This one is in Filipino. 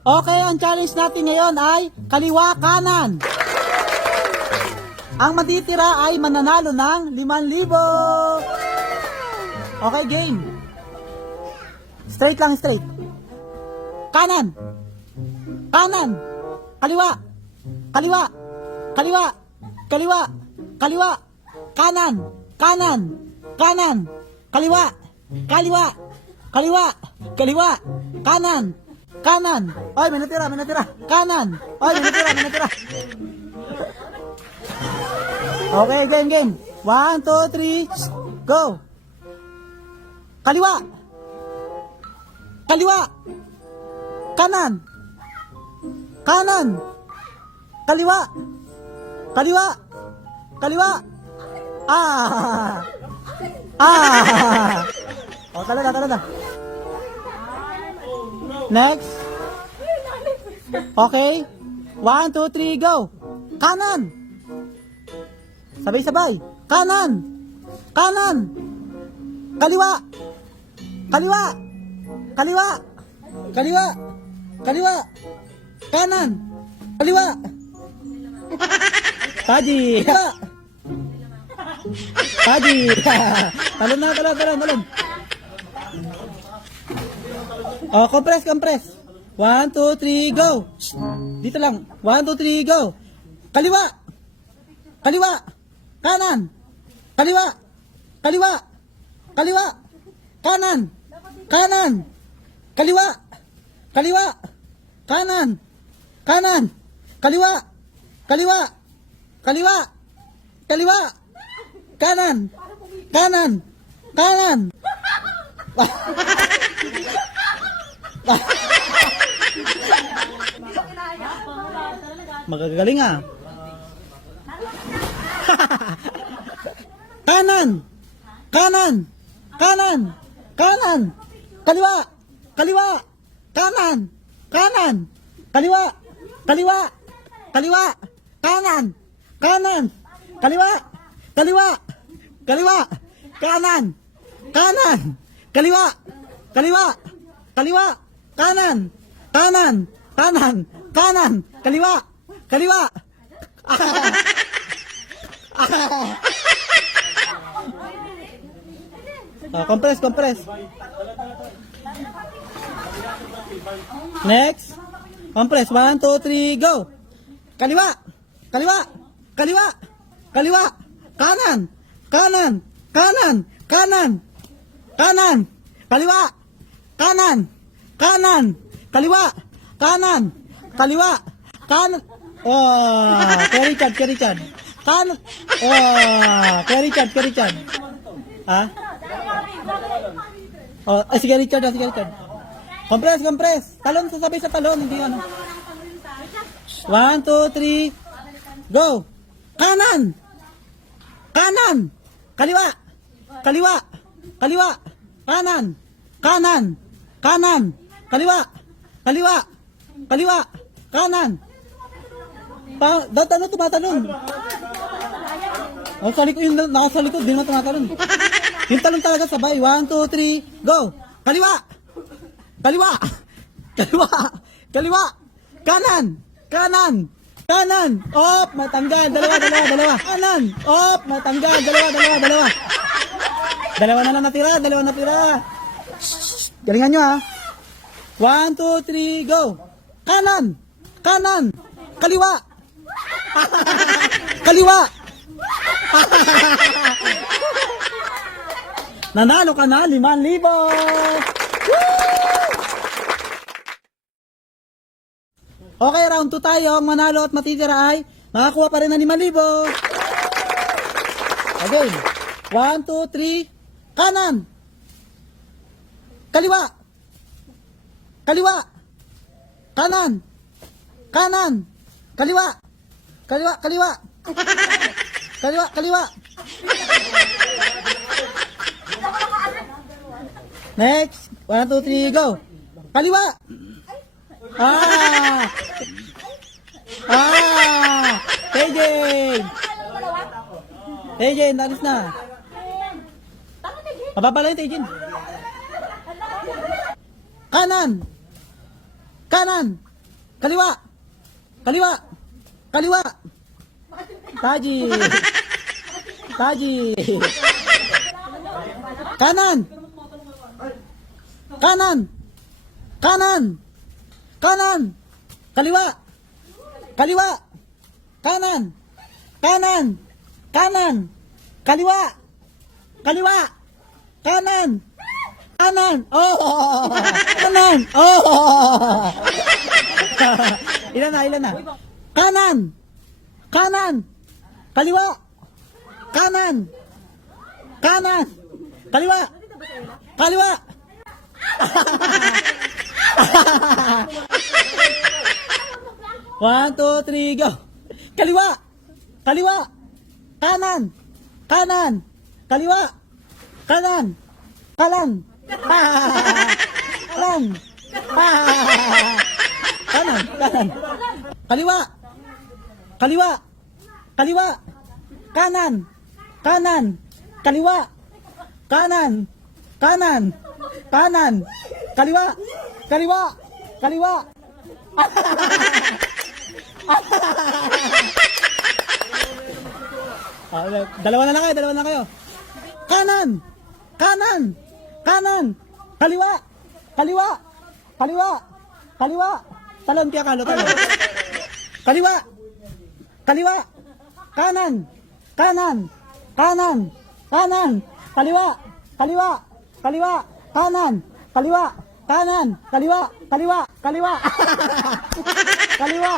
Okay, ang challenge natin ngayon ay kaliwa kanan. Ang matitira ay mananalo ng 5,000. Okay, game. Straight lang, straight. Kanan. Kanan. Kaliwa. Kaliwa. Kaliwa. Kaliwa. Kaliwa. Kanan. Kanan. Kanan. Kaliwa. Kaliwa. Kaliwa. Kaliwa. Kanan. Kanan. Oy, may natira, may natira. Kanan. Oy, may natira, may natira. Okay, game, game. 1, 2, 3, go. Kaliwa. Kaliwa. Kanan. Kanan. Kaliwa. Kaliwa. Kaliwa. Ah. Ah. Oh, talaga, talaga. Next. Okay. 1, 2, 3, go. Kanan. Sabay-sabay. Kanan. Kanan. Kaliwa. Kaliwa. Kaliwa. Kaliwa. Kaliwa. Kanan. Kaliwa. Paji. Paji. Talon na, talon, talon, talon. Oh, compress, compress. 1, 2, 3, go. Dito lang. 1, 2, 3, go. Kaliwa. Kaliwa. Kanan. Kaliwa. Kaliwa. Kaliwa. Kanan. Kanan. Kaliwa. Kaliwa. Kanan. Kanan. Kaliwa. Kaliwa. Kaliwa. Kaliwa. Kanan. Kanan. Kanan. Magagaling ah. Kanan. Kanan. Kanan. Kanan. Kaliwa. Kaliwa. Kanan. Kanan. Kaliwa. Kaliwa. Kaliwa. Kanan. Kanan. Kaliwa. Kaliwa. Kaliwa. Kanan. Kanan. Kaliwa. Kaliwa. Kaliwa. Kanan. Kanan. Kanan. Kanan. Kaliwa. Kaliwa. Oh, compress, compress. Next. Compress. 1, 2, 3, go. Kaliwa. Kaliwa. Kaliwa. Kaliwa. Kanan. Kanan. Kanan. Kanan. Kanan. Kaliwa. Kanan. Kanan. Kaliwa. Kanan. Kaliwa. Kanan. Oh, carry Chad, carry Chad. Kanan. Oh, carry Chad, carry Chad. Ha? Oh, sige Richard, sige Richard. Compress, compress. Talon, sasabi sa talon, hindi ano. 1, 2, 3, go. Kanan. Kanan. Kaliwa. Kaliwa. Kaliwa. Kanan. Kanan. Kanan. Kaliwa. Kaliwa. Kaliwa. Kanan. Ano tumatalon? Oh, sa likod, yung nasa likod, di naman tumatalon. Yung talon talaga sabay. 1, 2, 3, go. Kaliwa. Kaliwa. Kaliwa. Kaliwa. Kanan. Kanan. Kanan. Op, matanggal. Dalawa, dalawa, dalawa. Kanan. Op, matanggal. Dalawa, dalawa, dalawa. Dalawa na lang natira. Dalawa natira. Galingan nyo ha. 1, 2, 3, go. Kanan. Kanan. Kaliwa. Kaliwa. Nanalo ka na 5,000. Okay, round 2 tayo. Ang manalo at matitira ay makakuha pa rin ng 5,000. Okay. 1, 2, 3. Kanan. Kaliwa. Kaliwa. Kanan. Kanan. Kaliwa. Kaliwa, kaliwa. Kaliwa, kaliwa. Next. 1, 2, 3, go. Kaliwa. Ah! Ah! KJ! KJ, nalis na. Mababala yung Tejin. Kanan! Kanan! Kaliwa. Kaliwa. Kaliwa. Taji. Taji. Kanan. Kanan. Kanan. Kanan. Kaliwa. Kaliwa. Kanan. Kanan. Kanan. Kaliwa. Kaliwa. Kanan. Kanan. Oh. Kanan. Oh. Ilan na, ilan na? Kanan. Kanan. Kaliwa. Kanan. Kanan. Kaliwa. Kaliwa. One, two, three, go. Kaliwa. Kaliwa. Kanan. Kanan. Kaliwa. Kanan. Kanan. Kanan. Kanan. Kanan. Kaliwa. Kaliwa. Kaliwa. Kanan. Kanan. Kaliwa. Kanan. Kanan. Kanan. Kaliwa. Kaliwa. Kaliwa. Dalawa na lang kayo, dalawa na kayo. Kanan. Kanan. Kanan. Kaliwa. Kaliwa. Kaliwa. Kaliwa. Talon kaya kalo talon. Kaliwa. Kaliwa. Kanan. Kanan. Kanan. Kanan. Kaliwa. Kaliwa. Kaliwa. Kanan. Kaliwa. Kanan. Kaliwa. Kaliwa. Kaliwa. Kaliwa.